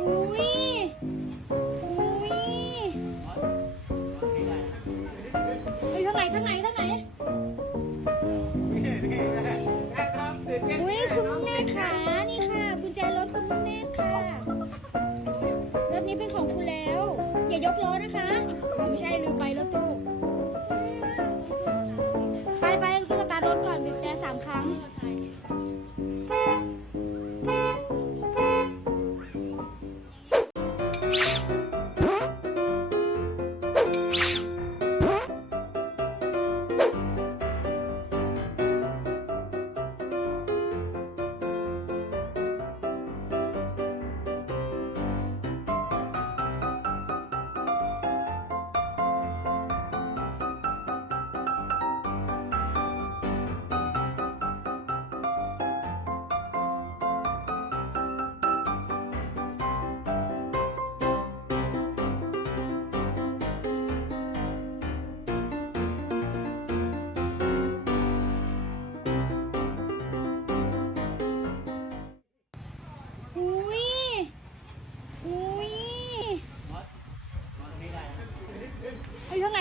อุ้ยอุ้ยเฮ้ยข้างไหนข้างไหนข้างไหนอุ้ยคุณแม่ขานี่ค่ะกุญแจรถคุณแม่ค่ะรถนี้เป็นของคุณแล้ว อย่ายกล้อนะคะไม่ใช่ลืมไปรถตู้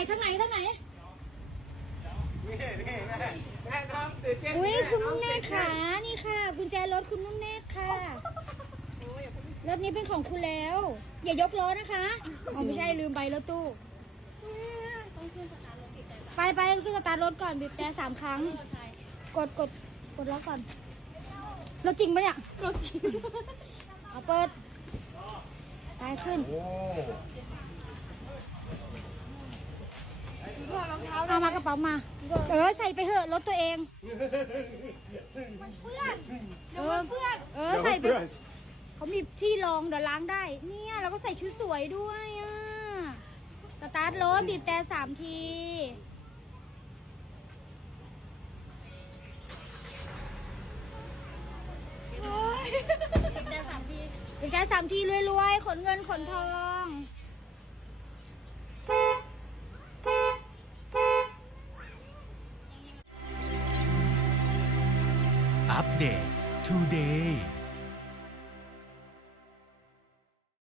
ไอ้ยข้างไหนข้างไหนข้างไหนอุ้ยคุณนุ่นเนตรขานี่ค่ะกุญแจรถคุณนุ่นเนตรค่ะรถนี้เป็นของคุณแล้ว อย่ายกล้อนะคะเอาไม่ใช่ลืมไปรถตู้ไปไปขึ้นสตาร์ทรถก่อนบีบแต่สามครั้ง กดกดกดล็อกก่อนรถจริงปะเนี่ยรถจริงเอาเปิดไปขึ้น โอ้ เอามากระเป๋ามา เออใส่ไปเถอะรถตัวเองเออเพื่อนเออเดี๋ยวใส่ไปเพื่อนเขามีที่รองเดี๋ยวล้างได้ เนี่ยเราก็ใส่ชุดสวยด้วยอะสตาร์ทรถบีบแต่สามทีบีบแต่สามทีบีบแต่สามทีรวยๆขนเงินขนทอง อัปเดต Today